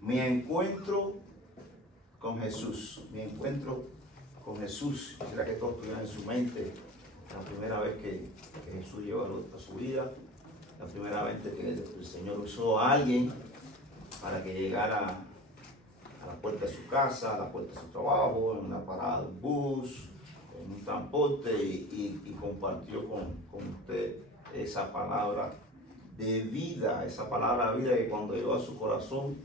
Mi encuentro con Jesús. Mi encuentro con Jesús. Quisiera que todos tuvieran en su mente la primera vez que Jesús llegó a su vida, la primera vez que el Señor usó a alguien para que llegara a la puerta de su casa, a la puerta de su trabajo, en una parada de un bus, en un transporte y compartió con usted esa palabra de vida, esa palabra de vida que cuando llegó a su corazón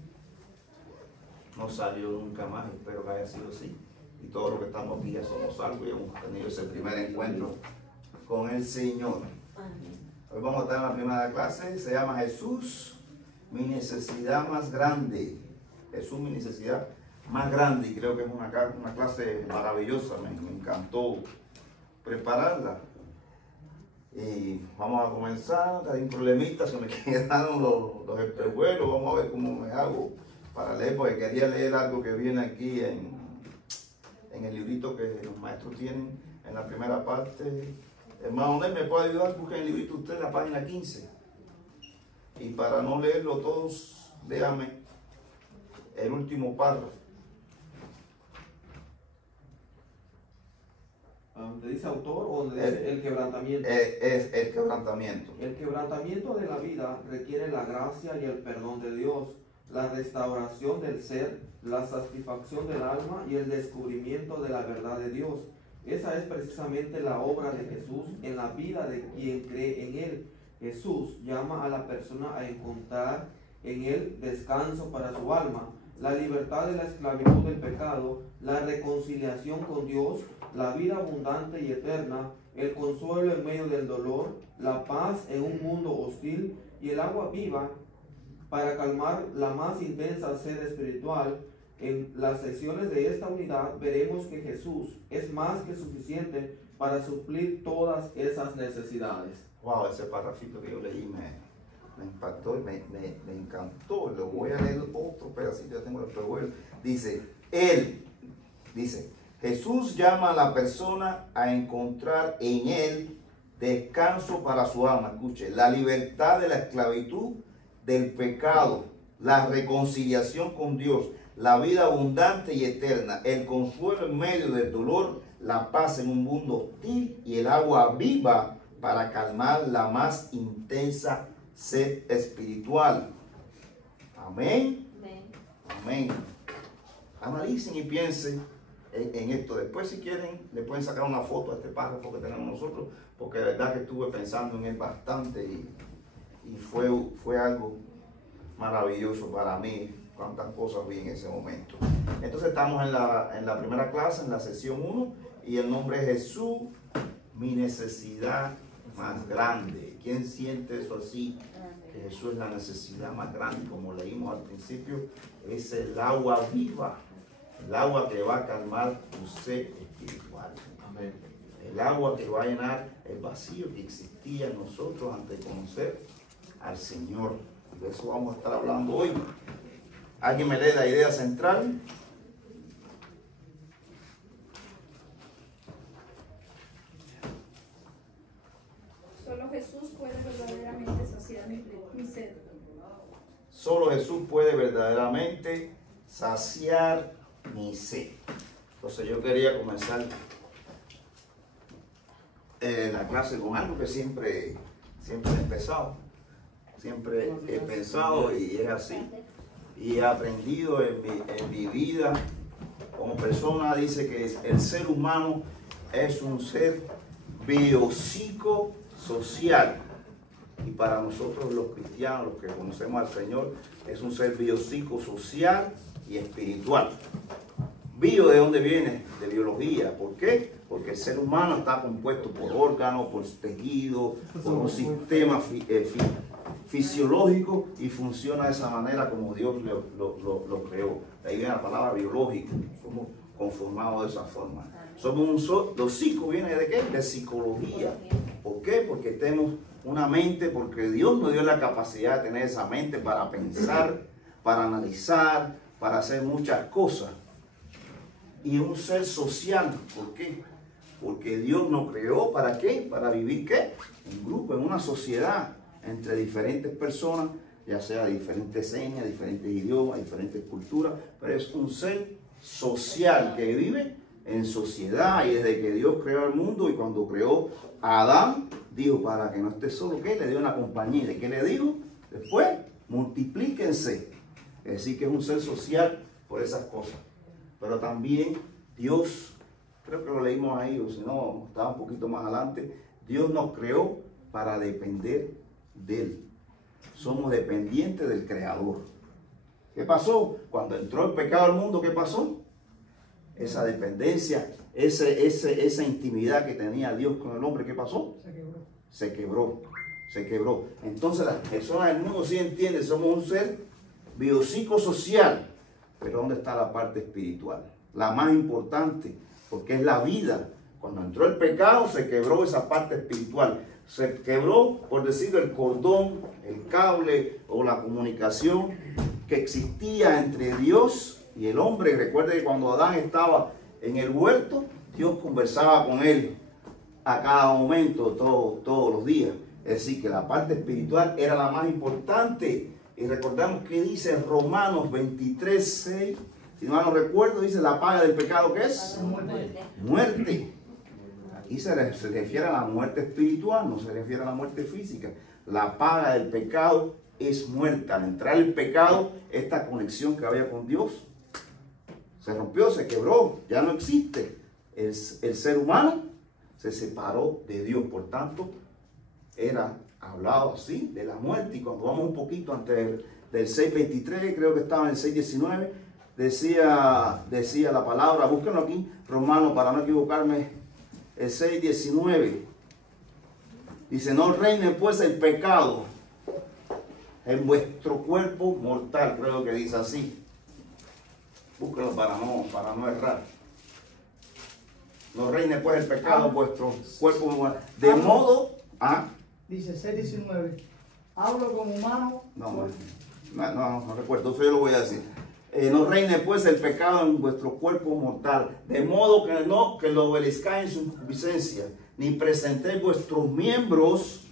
no salió nunca más. Espero que haya sido así. Y todos los que estamos aquí ya somos salvos y hemos tenido ese primer encuentro con el Señor. Hoy vamos a estar en la primera clase, se llama Jesús, mi necesidad más grande. Jesús, mi necesidad más grande. Y creo que es una clase maravillosa, me encantó prepararla. Y vamos a comenzar. Hay un problemita, se me quedaron los espejuelos. Vamos a ver cómo me hago para leer, porque quería leer algo que viene aquí en el librito que los maestros tienen en la primera parte. Hermano Nel, ¿me puede ayudar? Busquen el librito usted en la página 15. Y para no leerlo todos, léame el último párrafo. ¿Donde dice autor o donde dice el quebrantamiento? Es el quebrantamiento. El quebrantamiento de la vida requiere la gracia y el perdón de Dios, la restauración del ser, la satisfacción del alma y el descubrimiento de la verdad de Dios. Esa es precisamente la obra de Jesús en la vida de quien cree en Él. Jesús llama a la persona a encontrar en Él descanso para su alma, la libertad de la esclavitud del pecado, la reconciliación con Dios, la vida abundante y eterna, el consuelo en medio del dolor, la paz en un mundo hostil y el agua viva para calmar la más intensa sed espiritual. En las secciones de esta unidad veremos que Jesús es más que suficiente para suplir todas esas necesidades. Wow, ese párrafito que yo leí me impactó y me encantó. Lo voy a leer otro pedacito, ya tengo el espejuelo. Dice, Jesús llama a la persona a encontrar en Él descanso para su alma. Escuche, la libertad de la esclavitud del pecado, la reconciliación con Dios, la vida abundante y eterna, el consuelo en medio del dolor, la paz en un mundo hostil y el agua viva para calmar la más intensa sed espiritual. Amén. Amén. Analicen y piensen en esto. Después, si quieren, le pueden sacar una foto a este párrafo que tenemos nosotros, porque de verdad que estuve pensando en él bastante y fue algo maravilloso para mí. Cuántas cosas vi en ese momento. Entonces estamos en la primera clase, en la sesión 1, y el nombre es Jesús, mi necesidad más grande. ¿Quién siente eso así? Que Jesús es la necesidad más grande, como leímos al principio, es el agua viva, el agua que va a calmar tu sed espiritual. Amén. El agua que va a llenar el vacío que existía en nosotros antes de conocer al Señor. De eso vamos a estar hablando hoy. ¿Alguien me lee la idea central? Solo Jesús puede verdaderamente saciar mi sed. Solo Jesús puede verdaderamente saciar mi sed. Entonces yo quería comenzar la clase con algo que siempre he empezado. Siempre he pensado y es así. Y he aprendido en mi vida como persona. Dice que el ser humano es un ser biopsicosocial. Y para nosotros los cristianos, los que conocemos al Señor, es un ser biopsicosocial y espiritual. Bio, ¿de dónde viene? De biología. ¿Por qué? Porque el ser humano está compuesto por órganos, por tejidos, por un sistema fisiológico y funciona de esa manera como Dios lo creó. De ahí viene la palabra biológico. Somos conformados de esa forma. Los psico viene de qué? De psicología. ¿Por qué? Porque tenemos una mente, porque Dios nos dio la capacidad de tener esa mente para pensar, para analizar, para hacer muchas cosas. Y un ser social. ¿Por qué? Porque Dios nos creó ¿para qué? Para vivir ¿qué? En grupo, en una sociedad, entre diferentes personas, ya sea de diferentes señas, diferentes idiomas, diferentes culturas, pero es un ser social que vive en sociedad. Y desde que Dios creó el mundo y cuando creó a Adán, dijo para que no esté solo, ¿qué? Le dio una compañía. ¿Y qué le dijo? Después, multiplíquense. Es decir, que es un ser social por esas cosas. Pero también Dios, creo que lo leímos ahí, o si no, estaba un poquito más adelante, Dios nos creó para depender de Él. Somos dependientes del Creador. ¿Qué pasó? Cuando entró el pecado al mundo, ¿qué pasó? Esa dependencia, esa intimidad que tenía Dios con el hombre, ¿qué pasó? Se quebró. Entonces las personas del mundo sí entienden, somos un ser biopsicosocial. Pero ¿dónde está la parte espiritual? La más importante, porque es la vida. Cuando entró el pecado, se quebró esa parte espiritual. Se quebró, por decirlo, el cordón, el cable o la comunicación que existía entre Dios y el hombre. Recuerde que cuando Adán estaba en el huerto, Dios conversaba con él a cada momento, todos los días. Es decir, que la parte espiritual era la más importante. Y recordamos que dice Romanos 23:6, si no lo recuerdo, dice la paga del pecado, ¿qué es? Muerte. Aquí se refiere a la muerte espiritual, no se refiere a la muerte física. La paga del pecado es muerte. Al entrar el pecado, esta conexión que había con Dios se rompió, se quebró, ya no existe. El ser humano se separó de Dios, por tanto, era hablado así de la muerte. Y cuando vamos un poquito antes del 6:23, creo que estaba en el 6:19, decía la palabra, búsquenlo aquí, Romano, para no equivocarme, el 6:19, dice, no reine pues el pecado en vuestro cuerpo mortal, creo que dice así, búsquenlo para no errar. No reine pues el pecado en vuestro cuerpo mortal, de modo a... Dice 6:19. Hablo como humano. No recuerdo, eso yo lo voy a decir. No reine pues el pecado en vuestro cuerpo mortal, de modo que lo obedezcáis en su concupiscencia, ni presentéis vuestros miembros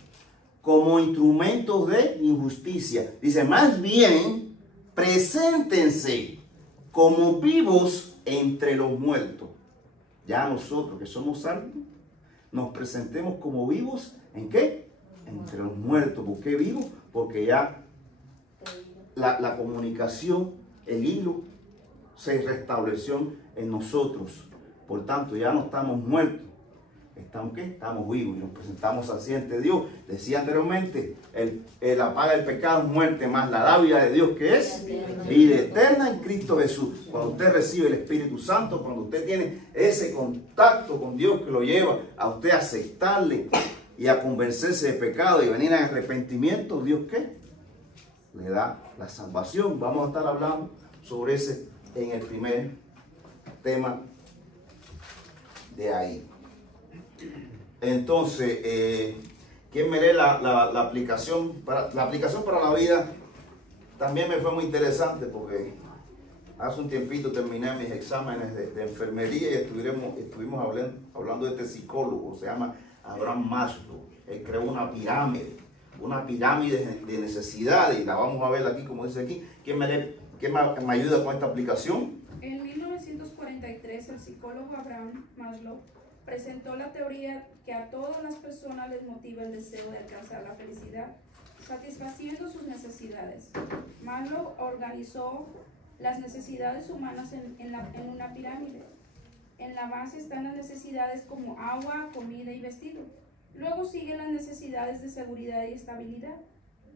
como instrumentos de injusticia. Dice, más bien, preséntense como vivos entre los muertos. Ya nosotros que somos salvos, nos presentemos como vivos, ¿en qué? Entre los muertos. ¿Por qué vivos? Porque ya la comunicación, el hilo, se restableció en nosotros. Por tanto, ya no estamos muertos. ¿Estamos qué? Estamos vivos y nos presentamos así ante Dios. Decía anteriormente, la paga del pecado es muerte, más la dádiva de Dios que es vida eterna en Cristo Jesús. Cuando usted recibe el Espíritu Santo, cuando usted tiene ese contacto con Dios que lo lleva a usted a aceptarle y a convencerse de pecado y venir a arrepentimiento, ¿Dios qué? Le da la salvación. Vamos a estar hablando sobre ese en el primer tema de ahí. Entonces, ¿quién me lee la aplicación? La aplicación para la vida también me fue muy interesante porque hace un tiempito terminé mis exámenes de enfermería y estuvimos hablando de este psicólogo, se llama Abraham Maslow. Él creó una pirámide de necesidades y la vamos a ver aquí, como dice aquí. ¿Quién me ayuda con esta aplicación? En 1943, el psicólogo Abraham Maslow presentó la teoría que a todas las personas les motiva el deseo de alcanzar la felicidad, satisfaciendo sus necesidades. Maslow organizó las necesidades humanas en una pirámide. En la base están las necesidades como agua, comida y vestido. Luego siguen las necesidades de seguridad y estabilidad.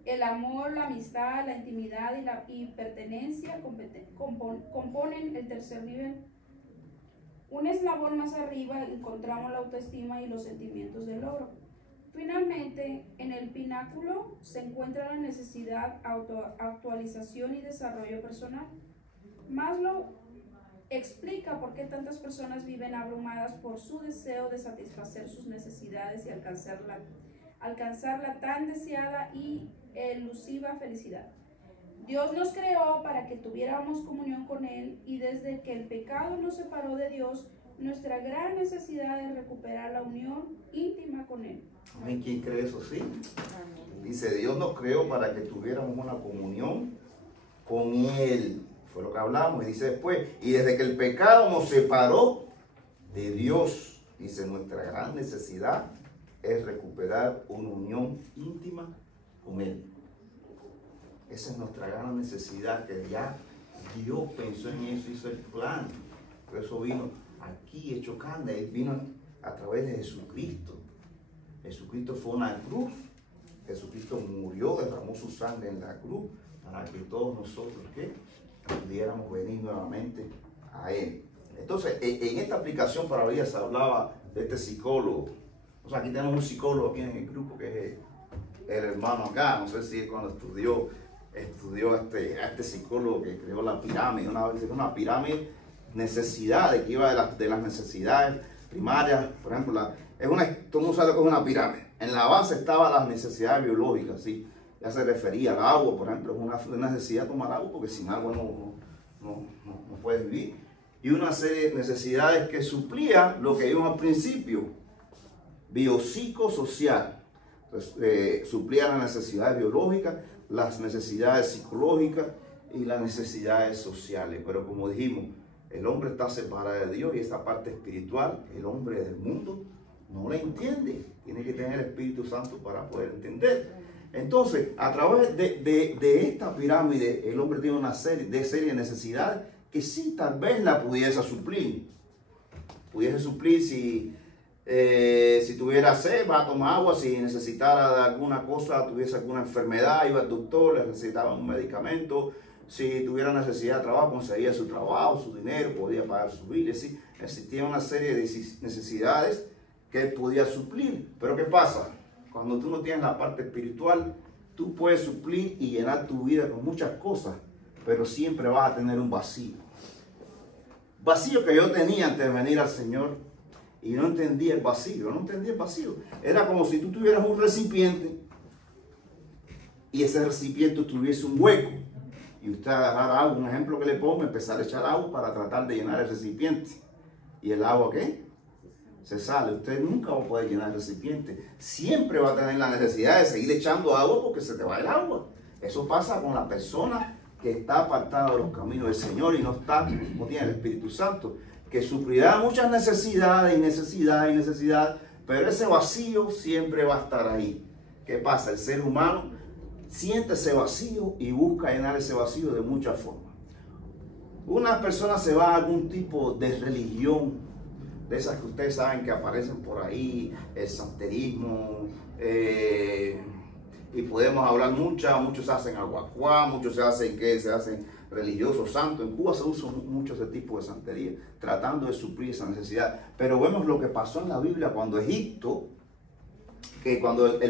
El amor, la amistad, la intimidad y pertenencia componen el tercer nivel. Un eslabón más arriba encontramos la autoestima y los sentimientos de logro. Finalmente, en el pináculo se encuentra la necesidad, actualización y desarrollo personal. Maslow explica por qué tantas personas viven abrumadas por su deseo de satisfacer sus necesidades y alcanzar la tan deseada y elusiva felicidad. Dios nos creó para que tuviéramos comunión con Él y desde que el pecado nos separó de Dios, nuestra gran necesidad de recuperar la unión íntima con Él. Amén. ¿Quién cree eso? Sí. Dice, Dios nos creó para que tuviéramos una comunión con Él. Fue lo que hablamos. Y dice después, y desde que el pecado nos separó de Dios, dice, nuestra gran necesidad es recuperar una unión íntima con Él. Esa es nuestra gran necesidad, que ya Dios pensó en eso, hizo el plan. Por eso vino aquí hecho carne. Él vino a través de Jesucristo. Jesucristo fue una cruz. Jesucristo murió, derramó su sangre en la cruz para que todos nosotros pudiéramos venir nuevamente a Él. Entonces, en esta aplicación para la vida se hablaba de este psicólogo. O sea, aquí tenemos un psicólogo aquí en el grupo que es el hermano acá. No sé si él cuando estudió a este psicólogo que creó la pirámide. Una pirámide, necesidades, que iba de las necesidades primarias. Por ejemplo, todo el mundo sabe lo que es una pirámide. En la base estaban las necesidades biológicas, ¿sí? Ya se refería al agua, por ejemplo, es una necesidad tomar agua, porque sin agua no puedes vivir. Y una serie de necesidades que suplían lo que vimos al principio, biopsicosocial. Entonces, suplían las necesidades biológicas, las necesidades psicológicas y las necesidades sociales. Pero como dijimos, el hombre está separado de Dios y esta parte espiritual, el hombre del mundo, no la entiende. Tiene que tener el Espíritu Santo para poder entender. Entonces, a través de esta pirámide, el hombre tiene una serie de necesidades que sí, tal vez la pudiese suplir. Pudiese suplir si tuviera sed, va a tomar agua. Si necesitara de alguna cosa, tuviese alguna enfermedad, iba al doctor, le necesitaba un medicamento. Si tuviera necesidad de trabajo, conseguía su trabajo, su dinero, podía pagar su bill. ¿Sí? Existía una serie de necesidades que él podía suplir. Pero ¿qué pasa? Cuando tú no tienes la parte espiritual, tú puedes suplir y llenar tu vida con muchas cosas, pero siempre vas a tener un vacío. Vacío que yo tenía antes de venir al Señor y no entendía el vacío. Era como si tú tuvieras un recipiente y ese recipiente tuviese un hueco. Y usted agarrara agua, un ejemplo que le pongo, empezar a echar agua para tratar de llenar el recipiente. ¿Y el agua qué? Se sale. Usted nunca va a poder llenar el recipiente. Siempre va a tener la necesidad de seguir echando agua porque se te va el agua. Eso pasa con la persona que está apartada de los caminos del Señor y no tiene el Espíritu Santo, que suplirá muchas necesidades, pero ese vacío siempre va a estar ahí. ¿Qué pasa? El ser humano siente ese vacío y busca llenar ese vacío de muchas formas. Una persona se va a algún tipo de religión, de esas que ustedes saben que aparecen por ahí, el santerismo, y podemos hablar muchos se hacen aguacuá, muchos se hacen religiosos santos. En Cuba se usa mucho ese tipo de santería, tratando de suplir esa necesidad. Pero vemos lo que pasó en la Biblia cuando el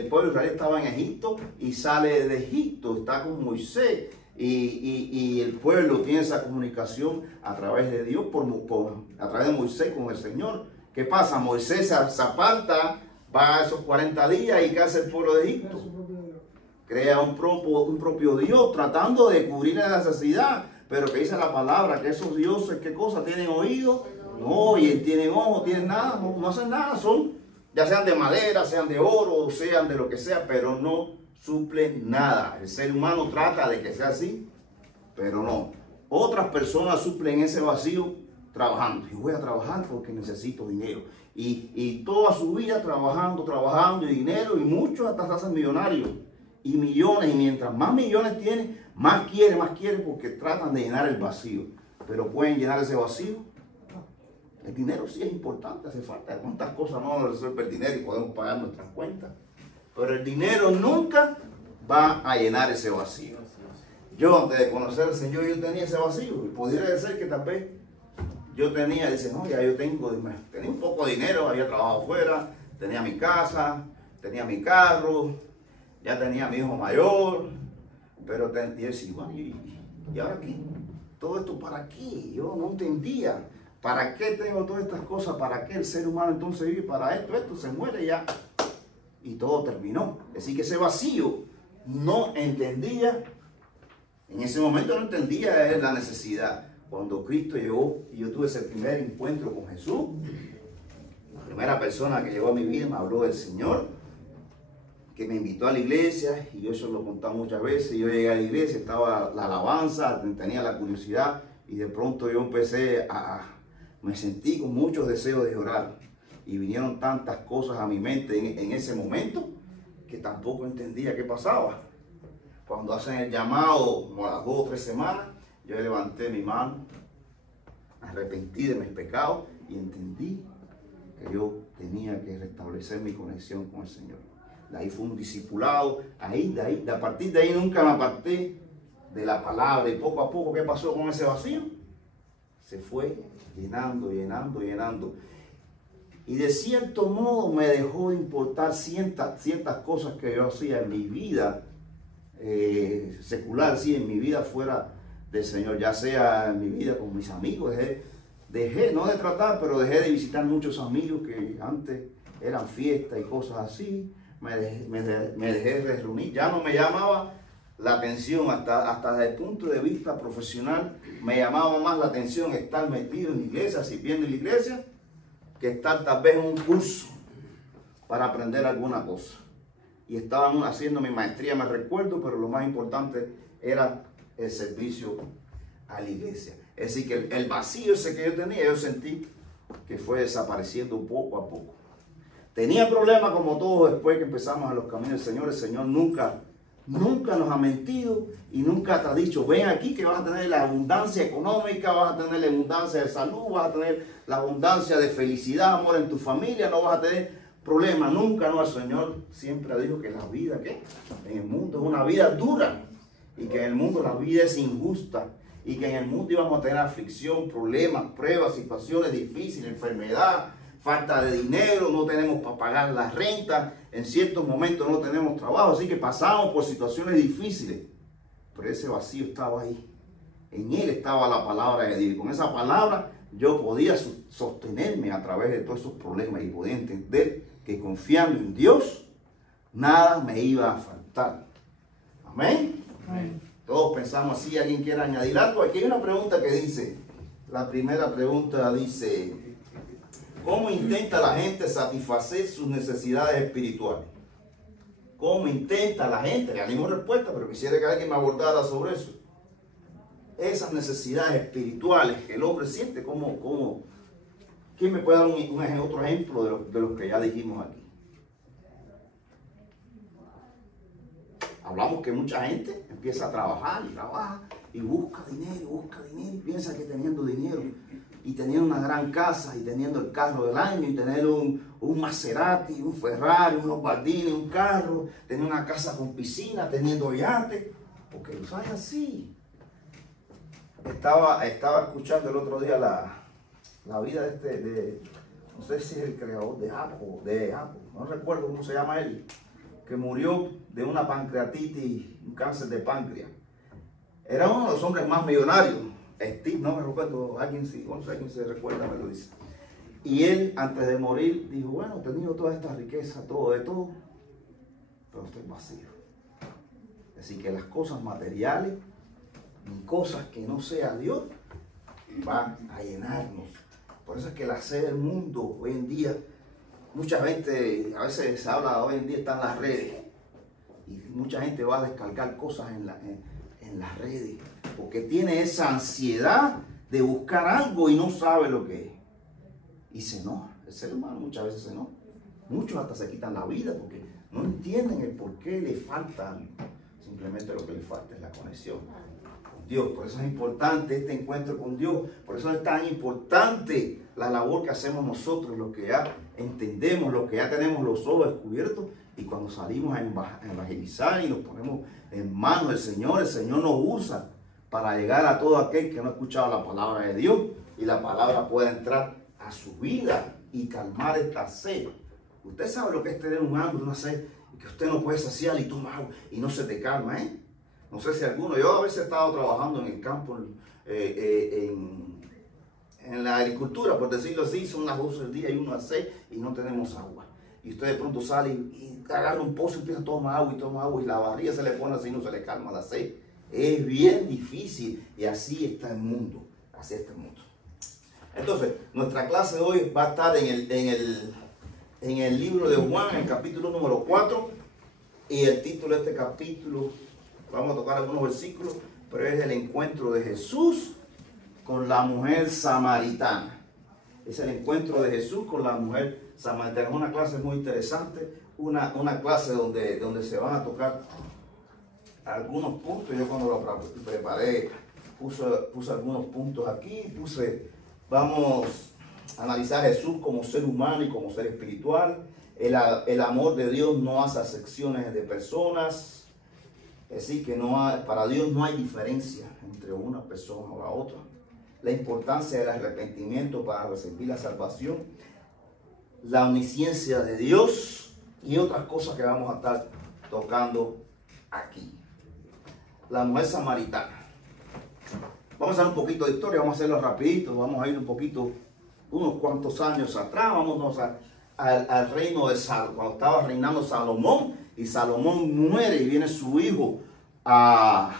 pueblo de Israel estaba en Egipto y sale de Egipto, está con Moisés. Y el pueblo tiene esa comunicación a través de Dios, a través de Moisés con el Señor. ¿Qué pasa? Moisés se aparta, va a esos 40 días y ¿qué hace el pueblo de Egipto? Crea un propio Dios tratando de cubrir la necesidad. Pero que dice la palabra que esos dioses, ¿qué cosa? ¿Tienen oídos? No oyen, tienen ojos, tienen nada, no hacen nada. Son, ya sean de madera, sean de oro, sean de lo que sea, pero no suplen nada. El ser humano trata de que sea así, pero no. Otras personas suplen ese vacío trabajando. Y voy a trabajar porque necesito dinero. Y toda su vida trabajando y dinero, y muchos hasta se hacen millonarios. Y millones, y mientras más millones tienen, más quiere porque tratan de llenar el vacío. Pero pueden llenar ese vacío. El dinero sí es importante, hace falta. ¿Cuántas cosas no nos resuelve el dinero y podemos pagar nuestras cuentas? Pero el dinero nunca va a llenar ese vacío. Yo, antes de conocer al Señor, yo tenía ese vacío. Y pudiera ser que tal vez yo tenía, dice, no, ya yo tenía un poco de dinero, había trabajado afuera, tenía mi casa, tenía mi carro, ya tenía a mi hijo mayor. Pero yo decía, bueno, ¿y ahora qué? ¿Todo esto para qué? Yo no entendía. ¿Para qué tengo todas estas cosas? ¿Para qué el ser humano entonces vive para esto se muere ya? Y todo terminó. Así que ese vacío no entendía, en ese momento no entendía la necesidad. cuando Cristo llegó y yo tuve ese primer encuentro con Jesús, la primera persona que llegó a mi vida me habló del Señor, que me invitó a la iglesia, y yo eso lo he contado muchas veces. Yo llegué a la iglesia, estaba la alabanza, tenía la curiosidad, y de pronto yo me sentí con muchos deseos de llorar, y vinieron tantas cosas a mi mente en ese momento, que tampoco entendía qué pasaba. Cuando hacen el llamado, como a las 2 o 3 semanas, yo levanté mi mano, me arrepentí de mis pecados, y entendí que yo tenía que restablecer mi conexión con el Señor. De ahí fue un discipulado, a partir de ahí nunca me aparté de la palabra, y poco a poco, ¿qué pasó con ese vacío? Se fue llenando, llenando, llenando. Y de cierto modo me dejó de importar ciertas cosas que yo hacía en mi vida secular, sí, en mi vida fuera del Señor, ya sea en mi vida con mis amigos. Dejé no de tratar, pero dejé de visitar muchos amigos que antes eran fiestas y cosas así. Me dejé de reunir, ya no me llamaba la atención, hasta desde el punto de vista profesional, me llamaba más la atención estar metido en la iglesia, sirviendo en la iglesia, que estar tal vez en un curso para aprender alguna cosa. Y estaban haciendo mi maestría, me recuerdo, pero lo más importante era el servicio a la iglesia. Es decir, que el vacío ese que yo tenía, yo sentí que fue desapareciendo poco a poco. Tenía problemas como todos después que empezamos a los caminos del Señor. El Señor nunca nos ha mentido y nunca te ha dicho, ven aquí que vas a tener la abundancia económica, vas a tener la abundancia de salud, vas a tener la abundancia de felicidad, amor en tu familia, no vas a tener problemas. Nunca, no. El Señor siempre ha dicho que la vida en el mundo es una vida dura, y que en el mundo la vida es injusta, y que en el mundo íbamos a tener aflicción, problemas, pruebas, situaciones difíciles, enfermedad, falta de dinero, no tenemos para pagar la renta, en ciertos momentos no tenemos trabajo, así que pasamos por situaciones difíciles, pero ese vacío estaba ahí. En él estaba la palabra de Dios, y con esa palabra yo podía sostenerme a través de todos esos problemas, y podía entender que confiando en Dios nada me iba a faltar. Amén. Amén. Todos pensamos así. ¿Alguien quiere añadir algo? Aquí hay una pregunta que dice, la primera pregunta dice, ¿cómo intenta la gente satisfacer sus necesidades espirituales? ¿Cómo intenta la gente? Le dimos respuesta, pero quisiera que alguien me abordara sobre eso. Esas necesidades espirituales que el hombre siente, ¿quién me puede dar otro ejemplo de los que ya dijimos aquí? Hablamos que mucha gente empieza a trabajar y trabaja y busca dinero, y piensa que teniendo dinero y teniendo una gran casa y teniendo el carro del año y tener un Maserati, un Ferrari, unos Baldini, un carro, tener una casa con piscina, teniendo yate, porque lo sabe así. Estaba escuchando el otro día la vida no sé si es el creador de Apple, no recuerdo cómo se llama él, que murió de una pancreatitis, un cáncer de páncreas. Era uno de los hombres más millonarios. Steve, no me recuerdo, alguien se recuerda, me lo dice. Y él, antes de morir, dijo, bueno, he tenido toda esta riqueza, todo, pero estoy vacío. Así que las cosas materiales, ni cosas que no sea Dios, van a llenarnos. Por eso es que la sed del mundo hoy en día, mucha gente, a veces se habla, hoy en día están las redes, y mucha gente va a descargar cosas en las redes, porque tiene esa ansiedad de buscar algo y no sabe lo que es. Y se enoja, el ser humano muchas veces se enoja. Muchos hasta se quitan la vida porque no entienden el por qué le falta algo. Simplemente lo que le falta es la conexión con Dios. Por eso es importante este encuentro con Dios. Por eso es tan importante la labor que hacemos nosotros, los que ya entendemos, los que ya tenemos los ojos descubiertos, y cuando salimos a evangelizar y nos ponemos en manos del Señor, el Señor nos usa para llegar a todo aquel que no ha escuchado la palabra de Dios, y la palabra pueda entrar a su vida y calmar esta sed. Usted sabe lo que es tener un hambre, una sed, y que usted no puede saciar y toma agua y no se te calma, ¿eh? No sé si alguno, yo a veces he estado trabajando en el campo, en la agricultura, por decirlo así, son las 12 del día y uno a 6 y no tenemos agua. Y usted de pronto sale y agarra un pozo y empieza a tomar agua, y la barriga se le pone así, no se le calma la sed. Es bien difícil, y así está el mundo. hacia este mundo. Entonces, nuestra clase de hoy va a estar en el libro de Juan, en el capítulo número 4, y el título de este capítulo, vamos a tocar algunos versículos, pero es el encuentro de Jesús con la mujer samaritana. Es el encuentro de Jesús con la mujer samaritana. Es una clase muy interesante, una clase donde se van a tocar algunos puntos. Yo cuando lo preparé puse algunos puntos aquí, vamos a analizar a Jesús como ser humano y como ser espiritual. El amor de Dios no hace acepciones de personas. Es decir, que para Dios no hay diferencia entre una persona o la otra. La importancia del arrepentimiento para recibir la salvación. La omnisciencia de Dios y otras cosas que vamos a estar tocando aquí. La mujer samaritana. Vamos a hacer un poquito de historia, vamos a hacerlo rapidito, vamos a ir un poquito, unos cuantos años atrás, vámonos al reino de Salomón, cuando estaba reinando Salomón, y Salomón muere y viene su hijo a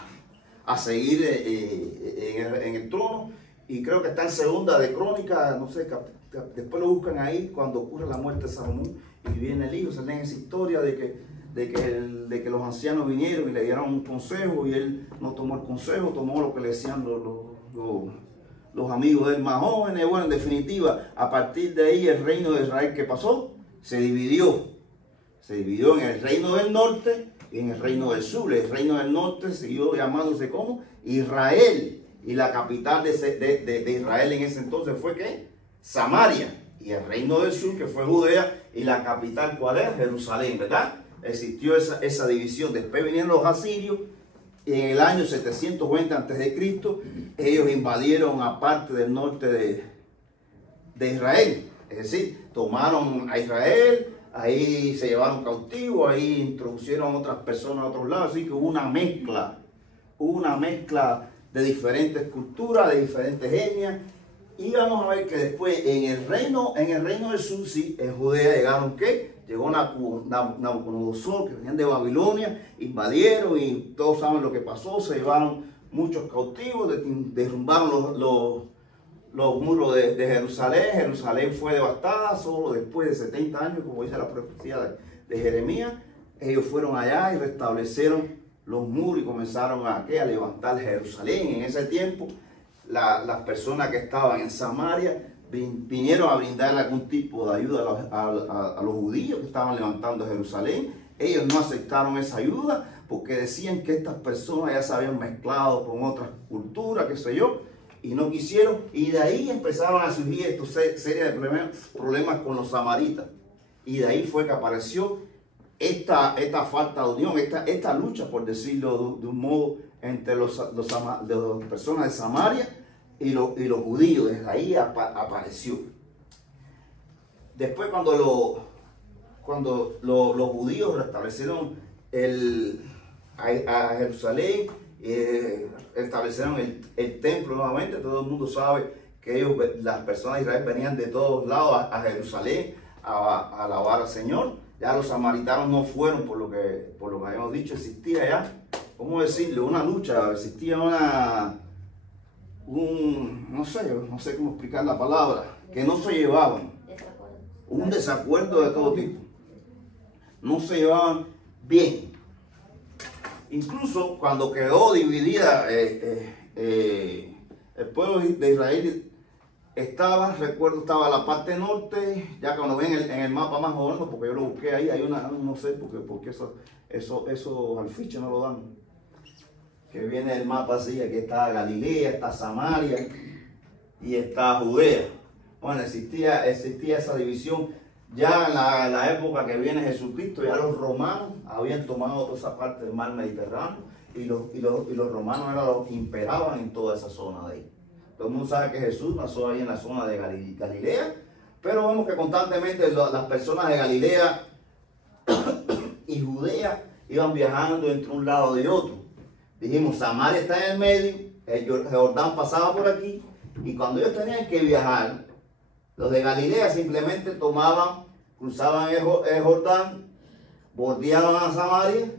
seguir en el trono, y creo que está en Segunda de Crónicas, no sé, después lo buscan ahí cuando ocurre la muerte de Salomón, y viene el hijo, se leen esa historia de que los ancianos vinieron y le dieron un consejo, y él no tomó el consejo, tomó lo que le decían los amigos de él más jóvenes. Bueno, en definitiva, a partir de ahí el reino de Israel, ¿qué pasó? Se dividió en el reino del norte y en el reino del sur. El reino del norte siguió llamándose como Israel, y la capital de Israel en ese entonces fue ¿qué? Samaria, y el reino del sur, que fue Judea, y la capital, ¿cuál es? Jerusalén, ¿verdad? Existió esa división. Después vinieron los asirios, y en el año 720 a.C., ellos invadieron a parte del norte de Israel. Es decir, tomaron a Israel, ahí se llevaron cautivos, ahí introducieron otras personas a otros lados, así que hubo una mezcla de diferentes culturas, de diferentes etnias. Y vamos a ver que después en el reino del sur, sí, en Judea llegaron ¿qué? Llegó Nabucodonosor, que venían de Babilonia, invadieron, y todos saben lo que pasó. Se llevaron muchos cautivos, derrumbaron los muros de Jerusalén. Jerusalén fue devastada solo después de 70 años, como dice la profecía de Jeremías. Ellos fueron allá y restablecieron los muros y comenzaron a levantar Jerusalén. En ese tiempo, las personas que estaban en Samaria vinieron a brindarle algún tipo de ayuda a los judíos que estaban levantando Jerusalén. Ellos no aceptaron esa ayuda porque decían que estas personas ya se habían mezclado con otras culturas, qué sé yo, y no quisieron. Y de ahí empezaron a surgir esta serie de problemas con los samaritas. Y de ahí fue que apareció esta falta de unión, esta lucha, por decirlo de un modo, entre las personas de Samaria y los judíos. Desde ahí apareció. Después, cuando los judíos restablecieron a Jerusalén, establecieron el templo nuevamente, todo el mundo sabe que las personas de Israel venían de todos lados a Jerusalén a alabar al Señor. Ya los samaritanos no fueron, por lo que habíamos dicho. Existía ya, ¿cómo decirlo? Una lucha, existía no sé cómo explicar la palabra, que no se llevaban. Un desacuerdo de todo tipo. No se llevaban bien. Incluso cuando quedó dividida el pueblo de Israel, estaba la parte norte, ya cuando ven en el mapa más moderno, porque yo lo busqué ahí, hay no sé porque eso al fiche no lo dan. Que viene el mapa así, aquí está Galilea, está Samaria y está Judea. Bueno, existía esa división. Ya en la época que viene Jesucristo, ya los romanos habían tomado toda esa parte del mar Mediterráneo, y los romanos eran los que imperaban en toda esa zona de ahí. Todo el mundo sabe que Jesús nació ahí en la zona de Galilea, pero vemos que constantemente las personas de Galilea y Judea iban viajando entre un lado y otro. Dijimos, Samaria está en el medio, el Jordán pasaba por aquí, y cuando ellos tenían que viajar, los de Galilea simplemente cruzaban el Jordán, bordeaban a Samaria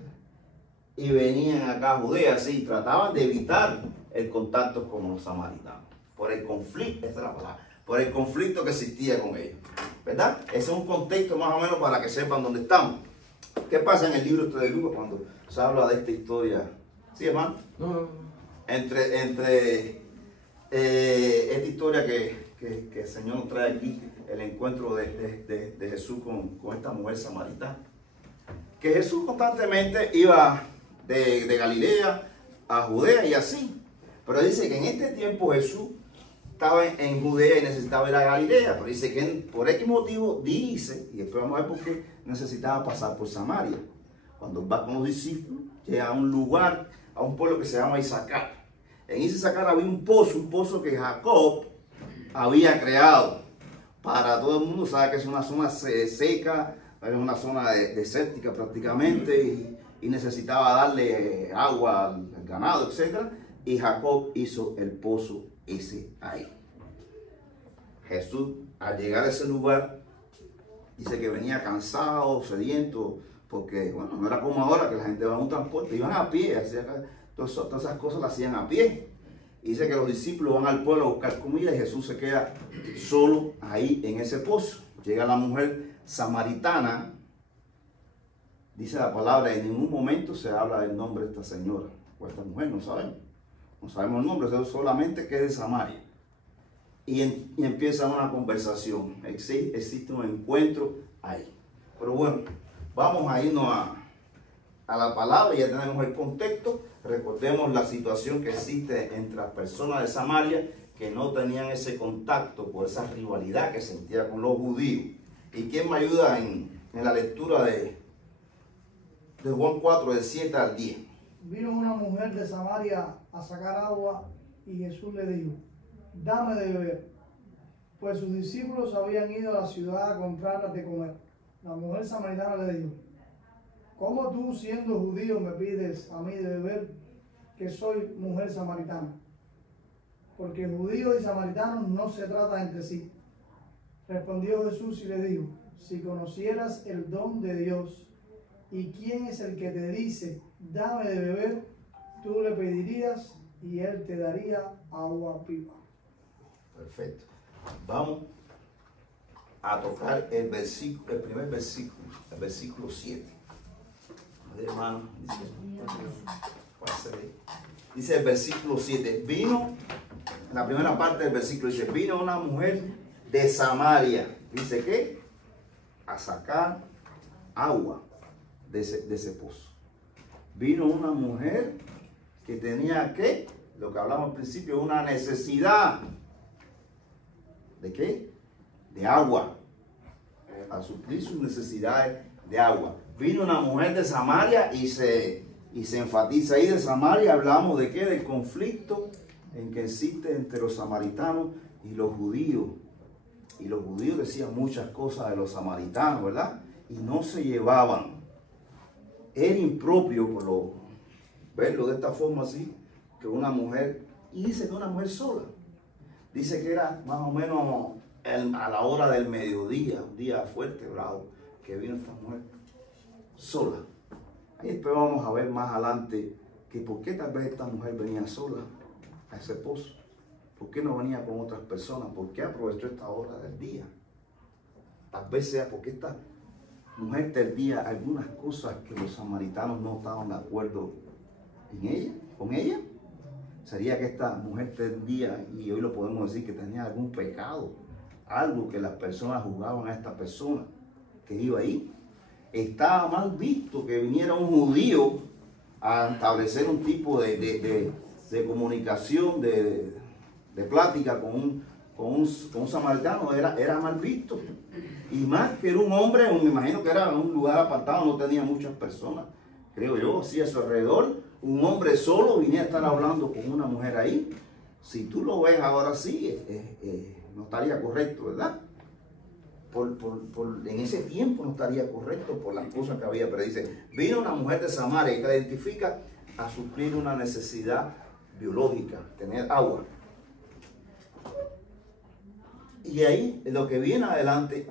y venían acá a Judea. Así trataban de evitar el contacto con los samaritanos. por el conflicto, esta es la palabra, por el conflicto que existía con ellos, ¿verdad? Ese es un contexto más o menos para que sepan dónde estamos. ¿Qué pasa en el libro de Lucas cuando se habla de esta historia? ¿Sí, hermano? No. Entre esta historia que el Señor nos trae aquí, el encuentro de Jesús con esta mujer samaritana. Que Jesús constantemente iba de Galilea a Judea y así. Pero dice que en este tiempo Jesús estaba en Judea y necesitaba ir a Galilea. Pero dice que por X motivo dice, y después vamos a ver por qué necesitaba pasar por Samaria. Cuando va con los discípulos, llega a un lugar, a un pueblo que se llama Isaacar. En Isaacar había un pozo que Jacob había creado. Para todo el mundo, sabe que es una zona seca, es una zona desértica prácticamente, y necesitaba darle agua al ganado, etc. Y Jacob hizo el pozo ese ahí. Jesús, al llegar a ese lugar, dice que venía cansado, sediento, porque bueno, no era como ahora que la gente va a un transporte, iban a pie, todas esas cosas las hacían a pie. Y dice que los discípulos van al pueblo a buscar comida y Jesús se queda solo ahí en ese pozo. Llega la mujer samaritana, dice la palabra, en ningún momento se habla del nombre de esta señora o esta mujer, no sabemos. No sabemos el nombre, solamente que es de Samaria. Y empieza una conversación, existe un encuentro ahí. Pero bueno, vamos a irnos a la palabra, ya tenemos el contexto. Recordemos la situación que existe entre las personas de Samaria que no tenían ese contacto por esa rivalidad que sentía con los judíos. ¿Y quién me ayuda en la lectura de Juan 4, del 7 al 10? Vino una mujer de Samaria a sacar agua y Jesús le dijo, dame de beber, pues sus discípulos habían ido a la ciudad a comprarlas de comer. La mujer samaritana le dijo, ¿cómo tú, siendo judío, me pides a mí de beber, que soy mujer samaritana? Porque judíos y samaritanos no se tratan entre sí. Respondió Jesús y le dijo, si conocieras el don de Dios y quién es el que te dice, dame de beber, tú le pedirías y él te daría agua viva. Perfecto. Vamos a tocar el primer versículo, el versículo 7. Hermano, dice el versículo 7, vino, en la primera parte del versículo dice, vino una mujer de Samaria, dice que a sacar agua de ese pozo. Vino una mujer que tenía que, lo que hablamos al principio, una necesidad. ¿De qué? De agua, a suplir sus necesidades de agua. Vino una mujer de Samaria y se enfatiza ahí de Samaria. Hablamos de qué, del conflicto en que existe entre los samaritanos y los judíos. Y los judíos decían muchas cosas de los samaritanos, ¿verdad? Y no se llevaban. Era impropio verlo de esta forma así, que una mujer, y dice que una mujer sola. Dice que era más o menos a la hora del mediodía, un día fuerte, bravo, que vino esta mujer sola. Ahí después vamos a ver más adelante que por qué tal vez esta mujer venía sola a ese pozo. ¿Por qué no venía con otras personas? ¿Por qué aprovechó esta hora del día? Tal vez sea porque esta mujer perdía algunas cosas que los samaritanos no estaban de acuerdo con ella. Sería que esta mujer tendía, y hoy lo podemos decir, que tenía algún pecado, algo que las personas juzgaban a esta persona que iba ahí. Estaba mal visto que viniera un judío a establecer un tipo de comunicación, de plática con un samaritano, era mal visto. Y más que era un hombre, me imagino que era un lugar apartado, no tenía muchas personas, creo yo, así a su alrededor. Un hombre solo viniera a estar hablando con una mujer ahí. Si tú lo ves ahora sí, no estaría correcto, ¿verdad? En ese tiempo no estaría correcto por las cosas que había. Pero dice, vino una mujer de Samaria que la identifica a suplir una necesidad biológica, tener agua. Y ahí lo que viene adelante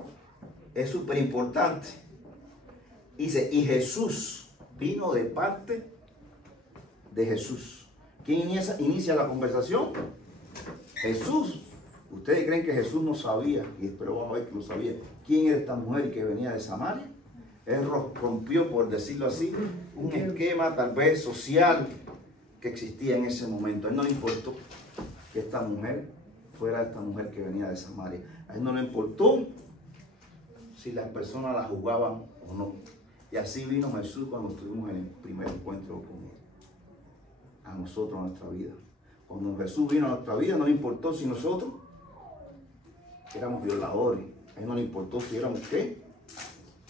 es súper importante. Dice, y Jesús vino de parte de Jesús. ¿Quién inicia la conversación? Jesús, ¿ustedes creen que Jesús no sabía? Y espero vamos a ver que lo sabía. ¿Quién era esta mujer que venía de Samaria? Él rompió, por decirlo así, un esquema tal vez social que existía en ese momento. A él no le importó que esta mujer fuera esta mujer que venía de Samaria. A él no le importó si las personas la jugaban o no. Y así vino Jesús cuando estuvimos en el primer encuentro con él. A nosotros, a nuestra vida. Cuando Jesús vino a nuestra vida, no le importó si nosotros éramos violadores. A él no le importó si éramos ¿qué?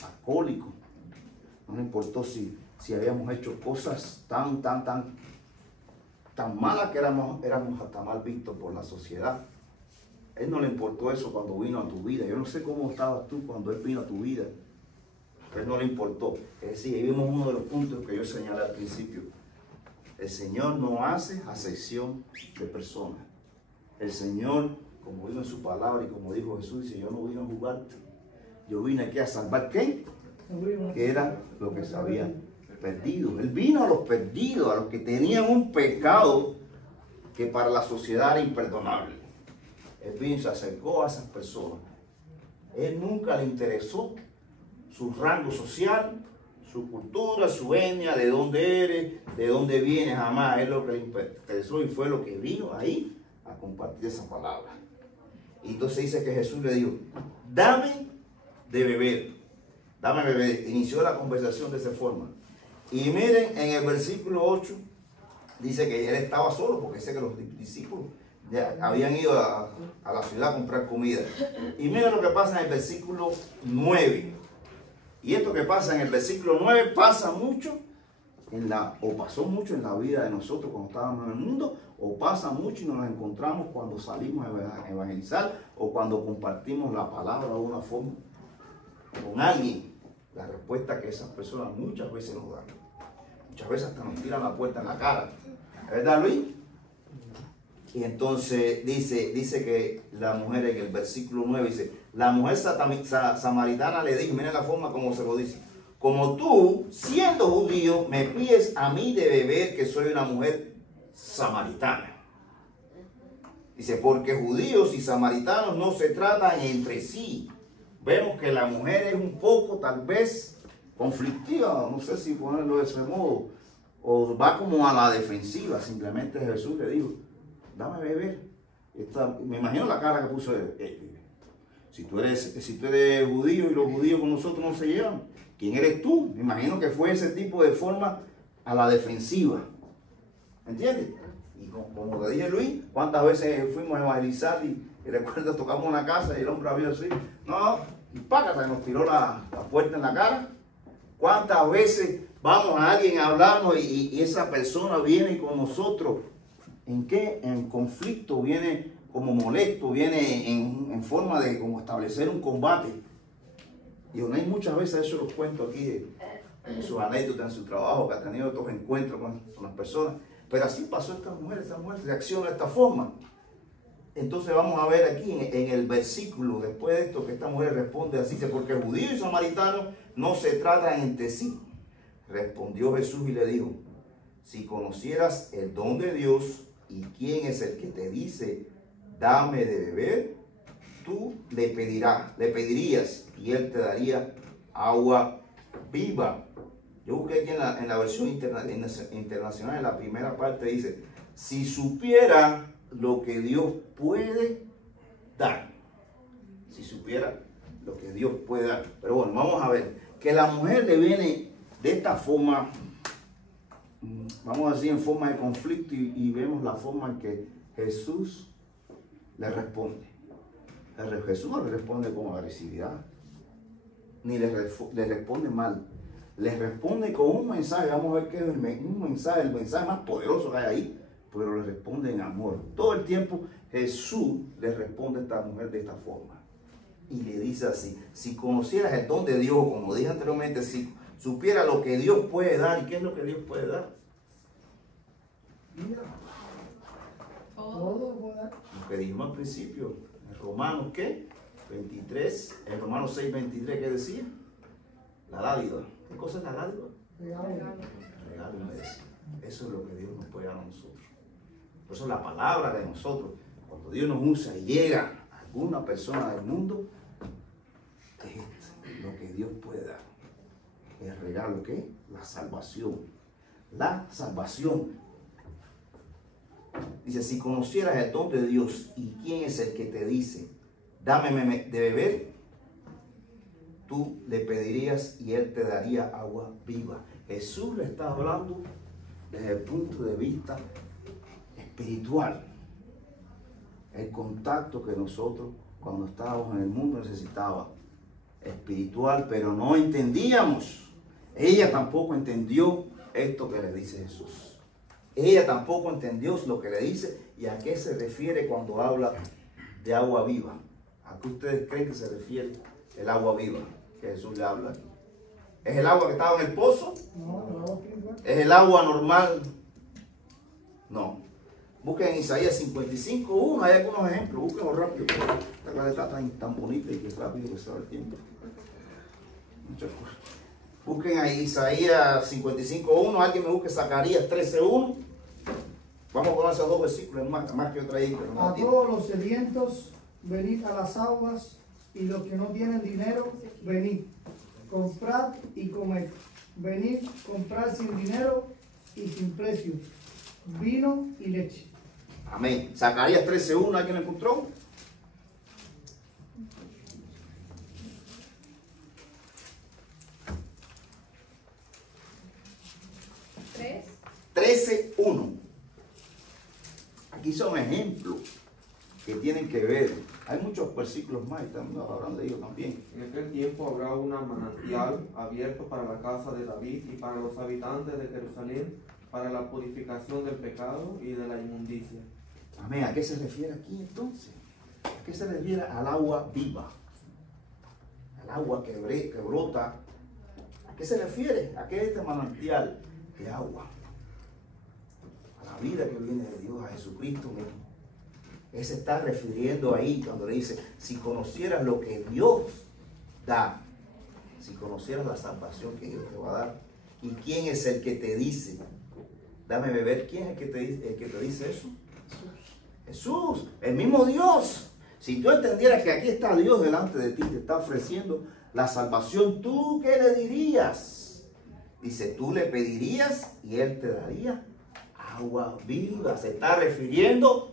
Alcohólicos. No le importó si habíamos hecho cosas tan malas que éramos hasta mal vistos por la sociedad. A él no le importó eso cuando vino a tu vida. Yo no sé cómo estabas tú cuando él vino a tu vida. A él no le importó. Es decir, ahí vimos uno de los puntos que yo señalé al principio. El Señor no hace acepción de personas. El Señor, como dijo en su palabra y como dijo Jesús, dice, yo no vine a juzgarte. Yo vine aquí a salvar ¿qué? Que era lo que se habían perdido. Él vino a los perdidos, a los que tenían un pecado que para la sociedad era imperdonable. Él vino y se acercó a esas personas. Él nunca le interesó su rango social, su cultura, su etnia, de dónde eres, de dónde vienes, jamás. Es lo que le interesó y fue lo que vino ahí a compartir esa palabra. Y entonces dice que Jesús le dijo, dame de beber, dame de beber. Inició la conversación de esa forma. Y miren, en el versículo 8, dice que él estaba solo, porque dice que los discípulos ya habían ido a la ciudad a comprar comida. Y miren lo que pasa en el versículo 9. Y esto que pasa en el versículo 9 pasa mucho pasó mucho en la vida de nosotros cuando estábamos en el mundo, o pasa mucho y nos encontramos cuando salimos a evangelizar o cuando compartimos la palabra de una forma con alguien. La respuesta que esas personas muchas veces nos dan. Muchas veces hasta nos tiran la puerta en la cara. ¿Verdad, Luis? Y entonces dice que la mujer en el versículo 9 dice, la mujer samaritana le dijo, mira la forma como se lo dice, como tú, siendo judío, me pides a mí de beber que soy una mujer samaritana. Dice, porque judíos y samaritanos no se tratan entre sí. Vemos que la mujer es un poco tal vez conflictiva, no sé si ponerlo de ese modo, o va como a la defensiva. Simplemente Jesús le dijo, dame beber. Me imagino la cara que puso él. Si tú eres judío y los judíos con nosotros no se llevan, ¿quién eres tú? Me imagino que fue ese tipo de forma a la defensiva. ¿Entiendes? Y como te dije, Luis, ¿cuántas veces fuimos a evangelizar y recuerdo tocamos una casa y el hombre había así? No, y págate, nos tiró la puerta en la cara. ¿Cuántas veces vamos a alguien a hablarnos y esa persona viene con nosotros? ¿En qué? En conflicto, viene como molesto, viene en forma de como establecer un combate. Y hay muchas veces, eso los cuento aquí, en sus anécdotas, en su trabajo, que ha tenido estos encuentros con las personas. Pero así pasó esta mujer reacciona de esta forma. Entonces vamos a ver aquí en el versículo, después de esto, que esta mujer responde así, dice, porque judíos y samaritanos no se tratan entre sí. Respondió Jesús y le dijo, si conocieras el don de Dios y quién es el que te dice, dame de beber, tú le pedirías y él te daría agua viva. Yo busqué aquí en la versión internacional, en la primera parte dice, si supiera lo que Dios puede dar. Si supiera lo que Dios puede dar. Pero bueno, vamos a ver, que la mujer le viene de esta forma, vamos a decir en forma de conflicto y vemos la forma en que Jesús le responde. Jesús no le responde con agresividad, ni le responde mal. Le responde con un mensaje. Vamos a ver que es el mensaje más poderoso que hay ahí, pero le responde en amor. Todo el tiempo Jesús le responde a esta mujer de esta forma. Y le dice así, si conocieras el don de Dios, como dije anteriormente, si supiera lo que Dios puede dar. ¿Y qué es lo que Dios puede dar? Mira. Todo puede dar. Lo que dijimos al principio, en Romanos, ¿qué? 23, en Romanos 6, 23, ¿qué decía? La dádiva. ¿Qué cosa es la dádiva? Regalo merecido. Eso es lo que Dios nos puede dar a nosotros. Por eso la palabra de nosotros. Cuando Dios nos usa y llega a alguna persona del mundo, es lo que Dios puede dar. El regalo que la salvación. La salvación. Dice, si conocieras el don de Dios y quién es el que te dice, dame de beber, tú le pedirías y él te daría agua viva. Jesús le está hablando desde el punto de vista espiritual. El contacto que nosotros cuando estábamos en el mundo necesitaba. Espiritual, pero no entendíamos. Ella tampoco entendió esto que le dice Jesús. Ella tampoco entendió lo que le dice y a qué se refiere cuando habla de agua viva. ¿A qué ustedes creen que se refiere el agua viva que Jesús le habla aquí? ¿Es el agua que estaba en el pozo? No, el agua espiritual. ¿Es el agua normal? No. Busquen en Isaías 55:1, hay algunos ejemplos, búsquenlo rápido. Esta clase está tan bonita y que rápido que se va el tiempo. Muchas cosas. Busquen ahí Isaías 55:1, alguien me busque Zacarías 13:1. Vamos con esos dos versículos, más que otra ahí. Pero no A tiene. todos los sedientos, venid a las aguas, y los que no tienen dinero, venid, comprad y comed. Venid, comprad sin dinero y sin precio, vino y leche. Amén. Zacarías 13:1, ¿alguien lo encontró? ¿3? 13:1. Aquí son ejemplos que tienen que ver. Hay muchos versículos más, estamos hablando de ellos también. En aquel tiempo habrá una manantial abierto para la casa de David y para los habitantes de Jerusalén, para la purificación del pecado y de la inmundicia. Amén. ¿A qué se refiere aquí entonces? ¿A qué se refiere? Al agua viva. Al agua que brota. ¿A qué se refiere? ¿A qué es este manantial de agua? A la vida que viene de Dios, a Jesucristo mismo. Él se está refiriendo ahí cuando le dice, si conocieras lo que Dios da, si conocieras la salvación que Dios te va a dar, y quién es el que te dice, dame beber, ¿quién es el que te dice eso? Jesús, el mismo Dios. Si tú entendieras que aquí está Dios delante de ti, te está ofreciendo la salvación, ¿tú qué le dirías? Dice, tú le pedirías y Él te daría agua viva. Se está refiriendo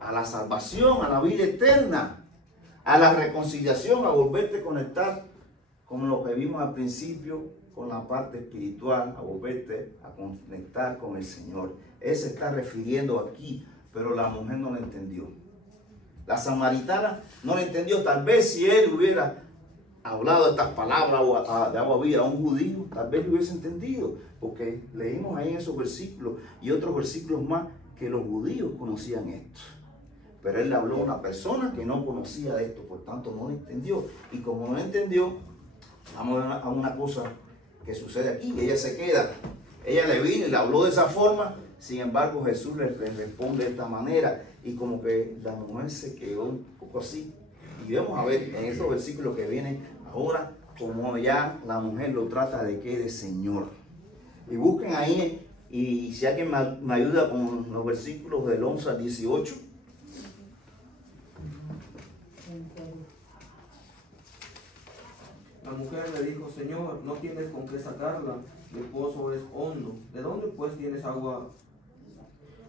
a la salvación, a la vida eterna, a la reconciliación, a volverte a conectar con lo que vimos al principio, con la parte espiritual, a volverte a conectar con el Señor. Él se está refiriendo aquí, pero la mujer no lo entendió. La samaritana no lo entendió. Tal vez si él hubiera hablado estas palabras de agua viva a un judío, tal vez lo hubiese entendido, porque leímos ahí en esos versículos y otros versículos más que los judíos conocían esto. Pero él le habló a una persona que no conocía de esto, por tanto no lo entendió. Y como no entendió, vamos a una cosa que sucede aquí. Ella se queda, ella le vino y le habló de esa forma. Sin embargo, Jesús le responde de esta manera. Y como que la mujer se quedó un poco así. Y vamos a ver en esos versículos que vienen ahora, como ya la mujer lo trata de qué, de Señor. Y busquen ahí, y si alguien me ayuda con los versículos del 11 al 18. La mujer le dijo, Señor, no tienes con qué sacarla, el pozo es hondo. ¿De dónde pues tienes agua?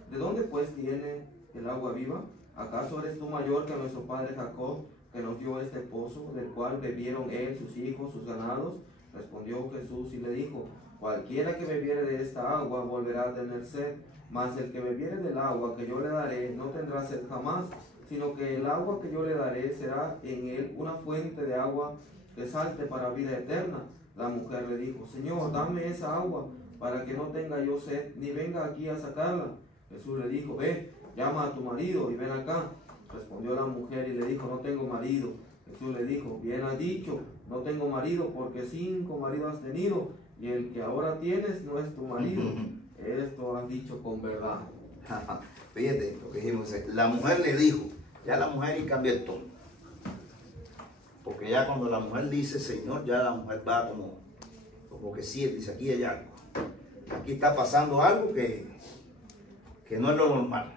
¿De dónde pues tiene el agua viva? ¿Acaso eres tú mayor que nuestro padre Jacob, que nos dio este pozo, del cual bebieron él, sus hijos, sus ganados? Respondió Jesús y le dijo, cualquiera que bebiere de esta agua volverá a tener sed, mas el que bebiere del agua que yo le daré no tendrá sed jamás, sino que el agua que yo le daré será en él una fuente de agua que salte para vida eterna. La mujer le dijo, Señor, dame esa agua, para que no tenga yo sed, ni venga aquí a sacarla. Jesús le dijo, ve, llama a tu marido y ven acá. Respondió la mujer y le dijo, no tengo marido. Jesús le dijo, bien has dicho, no tengo marido, porque 5 maridos has tenido, y el que ahora tienes no es tu marido. Esto has dicho con verdad. Fíjate lo que dijimos, la mujer le dijo, ya la mujer y cambia el tono. Porque ya cuando la mujer dice Señor, ya la mujer va como que sí, dice aquí hay algo. Aquí está pasando algo que no es lo normal.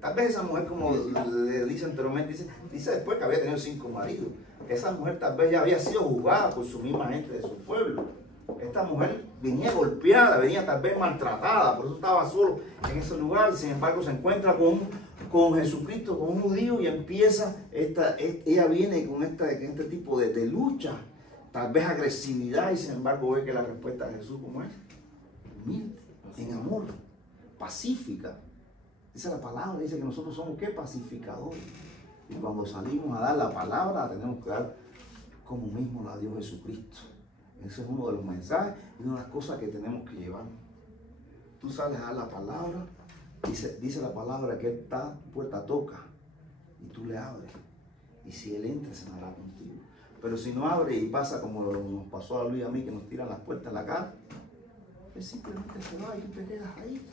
Tal vez esa mujer, como le dice anteriormente, dice después que había tenido 5 maridos. Esa mujer tal vez ya había sido juzgada por su misma gente de su pueblo. Esta mujer venía golpeada, venía tal vez maltratada, por eso estaba solo en ese lugar. Sin embargo, se encuentra con Jesucristo, con un judío, y empieza, ella viene con este tipo de lucha, tal vez agresividad, y sin embargo ve que la respuesta de Jesús, ¿cómo es? Humilde, en amor, pacífica. Dice la palabra, dice que nosotros somos ¿qué? Pacificadores. Y cuando salimos a dar la palabra, la tenemos que dar como mismo la dio Jesucristo. Ese es uno de los mensajes y una de las cosas que tenemos que llevar. Tú sales a dar la palabra, dice la palabra que esta puerta toca y tú le abres. Y si él entra, se dará contigo. Pero si no abre y pasa como nos pasó a Luis y a mí, que nos tiran las puertas en la cara, él simplemente se va y tú te quedas ahí.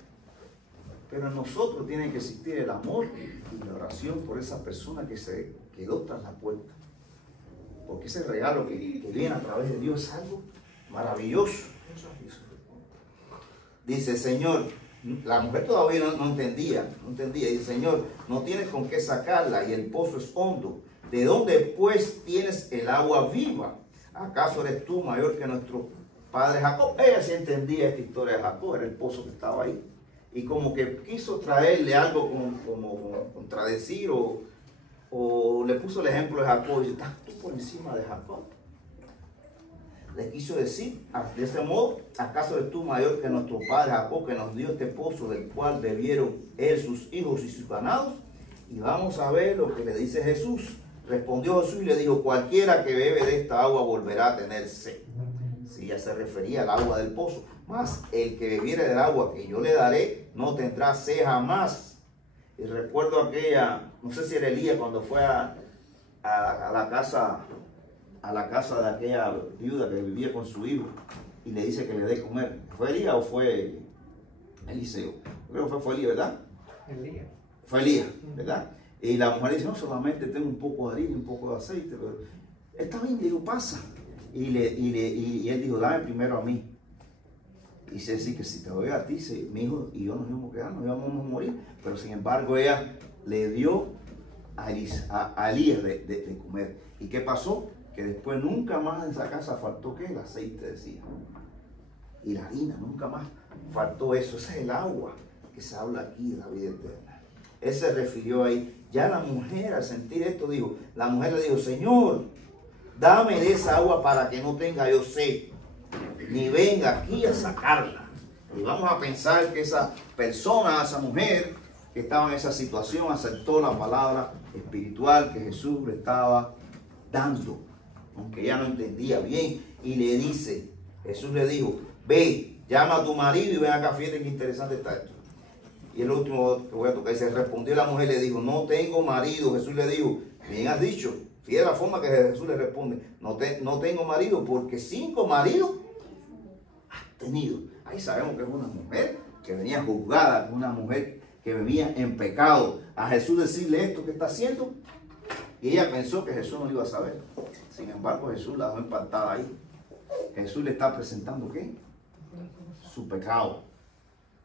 Pero en nosotros tiene que existir el amor y la oración por esa persona que se quedó tras la puerta. Porque ese regalo que viene a través de Dios es algo maravilloso. Dice, Señor, la mujer todavía no entendía. Dice, Señor, no tienes con qué sacarla y el pozo es hondo. ¿De dónde pues tienes el agua viva? ¿Acaso eres tú mayor que nuestro padre Jacob? Ella sí entendía esta historia de Jacob, era el pozo que estaba ahí. Y como que quiso traerle algo como contradecir o le puso el ejemplo de Jacob y dice, ¿estás tú por encima de Jacob? Le quiso decir, de ese modo, ¿acaso eres tú mayor que nuestro padre Jacob, que nos dio este pozo del cual bebieron él, sus hijos y sus ganados? Y vamos a ver lo que le dice Jesús. Respondió Jesús y le dijo, cualquiera que bebe de esta agua volverá a tener sed. Si ya se refería al agua del pozo. Mas el que bebiere del agua que yo le daré no tendrá sed jamás. Y recuerdo aquella, no sé si era Elías cuando fue a la casa de aquella viuda que vivía con su hijo y le dice que le dé comer. ¿Fue Elías o fue Eliseo? Creo que fue Elías, ¿verdad? Elías. Fue Elías, ¿verdad? Y la mujer dice, no, solamente tengo un poco de harina y un poco de aceite, pero está bien, digo, pasa. Y él dijo, dame primero a mí. Y dice así que si te doy a ti, mi hijo y yo nos íbamos a quedar, nos íbamos a morir. Pero sin embargo ella le dio a Elías de comer. ¿Y qué pasó? Que después nunca más en esa casa faltó ¿qué? El aceite, decía. Y la harina, nunca más faltó eso. Ese es el agua que se habla aquí de la vida eterna. Él se refirió ahí. Ya la mujer al sentir esto dijo, la mujer le dijo, Señor, dame de esa agua para que no tenga yo sed, ni venga aquí a sacarla. Y vamos a pensar que esa persona, esa mujer que estaba en esa situación, aceptó la palabra espiritual que Jesús le estaba dando, aunque ella no entendía bien, y le dice, Jesús le dijo, ve, llama a tu marido y ven acá, fíjate qué interesante está esto. Y el último que voy a tocar, se respondió la mujer, le dijo, no tengo marido. Jesús le dijo, bien has dicho. Fíjate la forma que Jesús le responde, no tengo marido, porque 5 maridos has tenido. Ahí sabemos que es una mujer que venía juzgada, una mujer que vivía en pecado. A Jesús decirle esto que está haciendo, y ella pensó que Jesús no lo iba a saber. Sin embargo, Jesús la dejó impactada ahí. Jesús le está presentando ¿qué? Su pecado.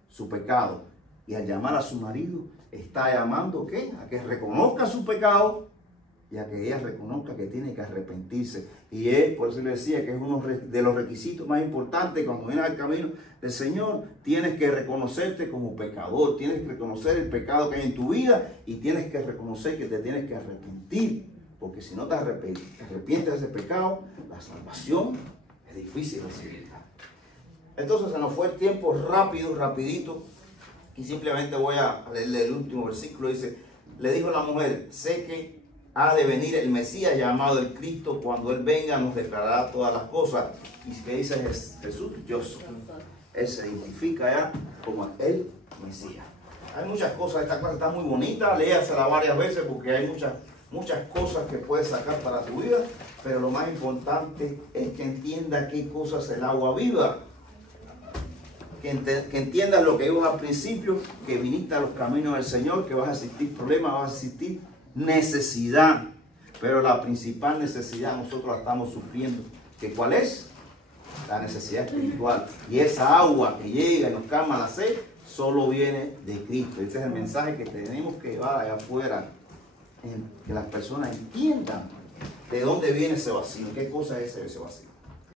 Su pecado. Y al llamar a su marido, está llamando ¿qué? A que reconozca su pecado y a que ella reconozca que tiene que arrepentirse. Y él, por eso le decía que es uno de los requisitos más importantes cuando vienes al camino del Señor. Tienes que reconocerte como pecador, tienes que reconocer el pecado que hay en tu vida y tienes que reconocer que te tienes que arrepentir. Porque si no te arrepientes de ese pecado, la salvación es difícil de recibir. Entonces se nos fue el tiempo rapidito. Y simplemente voy a leerle el último versículo. Dice, le dijo la mujer, sé que ha de venir el Mesías llamado el Cristo. Cuando Él venga nos declarará todas las cosas. Y que dice Jesús, yo soy. Él se identifica ya como el Mesías. Hay muchas cosas, esta cosa está muy bonita, léasela varias veces porque hay muchas cosas que puedes sacar para tu vida. Pero lo más importante es que entienda qué cosas es el agua viva. Que entiendas lo que vimos al principio, que viniste a los caminos del Señor, que vas a existir problemas, vas a existir necesidad. Pero la principal necesidad nosotros la estamos sufriendo. ¿Que cuál es? La necesidad espiritual. Y esa agua que llega y nos calma la sed, solo viene de Cristo. Este es el mensaje que tenemos que llevar allá afuera, que las personas entiendan de dónde viene ese vacío, qué cosa es ese vacío.